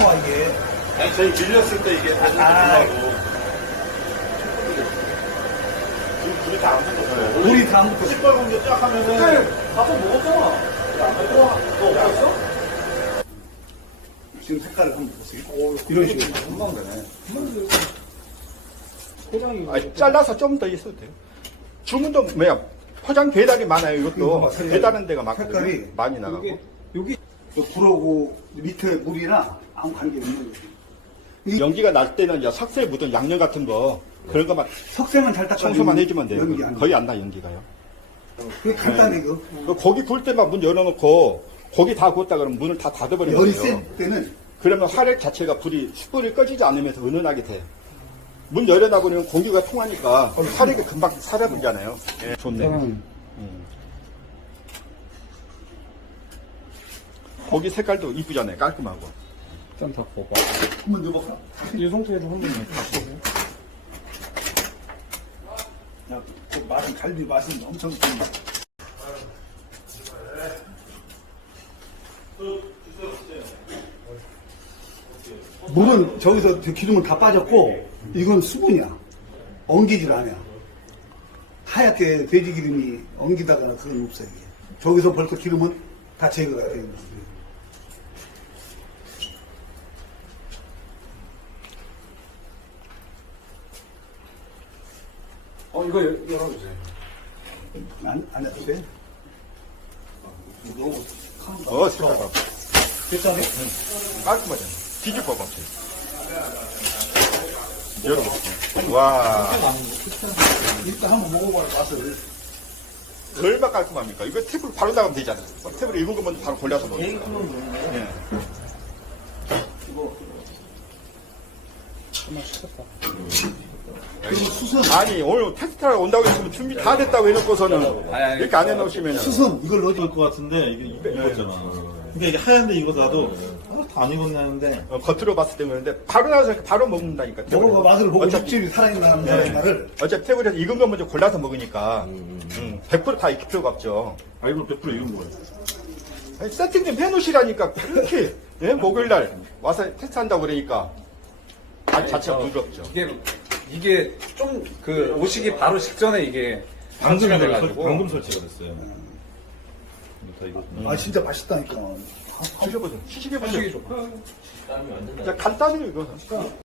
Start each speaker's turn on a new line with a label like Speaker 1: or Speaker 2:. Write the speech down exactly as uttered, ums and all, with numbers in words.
Speaker 1: 나와, 이게.
Speaker 2: 아니, 저희 밀렸을 때 이게 다시
Speaker 1: 아.
Speaker 2: 된다고. 지금 불이 다 안 붙었어요.
Speaker 1: 우리 다 먹고
Speaker 2: 시뻘건 게 쫙 하면은.
Speaker 3: 밥은 먹었잖아. 너 없었어?
Speaker 1: 지금 색깔을 한번 보세요. 이런 식으로.
Speaker 2: 금방 되네.
Speaker 3: 포장이.
Speaker 4: 아, 잘라서 좀 더 있어도 돼요. 주문도 뭐야 포장 배달이 많아요. 이것도
Speaker 1: 이거 색깔이-
Speaker 4: 배달하는 데가 많거든요.
Speaker 1: 색깔이
Speaker 4: 많이 나가고.
Speaker 3: 여기, 여기.
Speaker 1: 불하고 밑에 물이나 아무 관계 없는 거지.
Speaker 4: 연기가 날 때는 이제 석쇠에 묻은 양념 같은 거 그런 거만
Speaker 1: 석쇠만 잘 닦아.
Speaker 4: 청소만 해주면 돼요.
Speaker 1: 연기 안 나.
Speaker 4: 거의 안 나 연기가요.
Speaker 1: 그게 간단해, 이거.
Speaker 4: 그 고기 구울 때만 문 열어놓고 고기 다 구웠다 그러면 문을 다 닫아버리는
Speaker 1: 열이
Speaker 4: 거예요.
Speaker 1: 센 때는
Speaker 4: 그러면 화력 자체가 불이 숯불이 꺼지지 않으면서 은은하게 돼요. 문 열어놔버리면 공기가 통하니까 화력이 금방 사라지잖아요. 예, 좋네.
Speaker 3: 음.
Speaker 4: 음. 고기 색깔도 이쁘잖아요. 깔끔하고.
Speaker 3: 일단 다 먹어.
Speaker 1: 한번 넣어볼까?
Speaker 3: 이 상태로 한 번만 다
Speaker 1: 야, 그 맛은 갈비 맛은 엄청 좋습니다. 물은 저기서 기름은 다 빠졌고 이건 수분이야. 엉기질 않아. 하얗게 돼지 기름이 엉기다거나 그런 거 없어 이게. 저기서 벌써 기름은 다 제거가 되는 거예요.
Speaker 3: 어, 이거 열- 열어주세요.
Speaker 1: 안, 안 해도 돼?
Speaker 4: 어, 색깔 봐.
Speaker 1: 됐다네?
Speaker 4: 깔끔하잖아. 뒤집어 봐세요. 열어보세요. 와,
Speaker 1: 일단 한번 먹어봐야 맛을.
Speaker 4: 얼마 깔끔합니까? 이거 탭으로 바로 나가면 되잖아요. 탭으로 익은 거면 바로 골라서 먹어요. 예.
Speaker 1: 수선,
Speaker 4: 아니, 오늘 테스트하러 온다고 했으면 준비 다 됐다고 해놓고서는 이렇게 안 해놓으시면
Speaker 1: 수선 이걸 넣어줘.
Speaker 2: 익을 것 같은데, 이게 익었잖아. 그러니까 이게 하얀데 익어서도, 아, 다 안 익었냐는데.
Speaker 4: 어, 겉으로 봤을 때 그런데 바로 나와서 이렇게 바로 먹는다니까.
Speaker 1: 먹어봐 맛을 보고
Speaker 4: 어차피,
Speaker 1: 육즙이 살아있나 안
Speaker 4: 네.
Speaker 1: 살아있나를.
Speaker 4: 어차피 테이블에서 익은 거 먼저 골라서 먹으니까 음, 백 퍼센트 다 익힐 필요가 없죠.
Speaker 2: 아, 이거 백 퍼센트 익은 거예요.
Speaker 4: 아니, 세팅 좀 해놓으시라니까 그렇게 예? 목요일날 와서 테스트한다고 그러니까 아 자체가 부드럽죠.
Speaker 3: 이게, 이게 좀, 그, 오시기 바로 직전에 이게.
Speaker 2: 방금,
Speaker 3: 설치가
Speaker 2: 설-
Speaker 3: 돼가지고.
Speaker 2: 방금 설치가 됐어요. 이거 다 익었구나.
Speaker 1: 아 진짜 맛있다니까.
Speaker 4: 드셔보세요. 시식해보세요.
Speaker 3: 하시기 좋고.
Speaker 4: 진짜 간단해요 이거.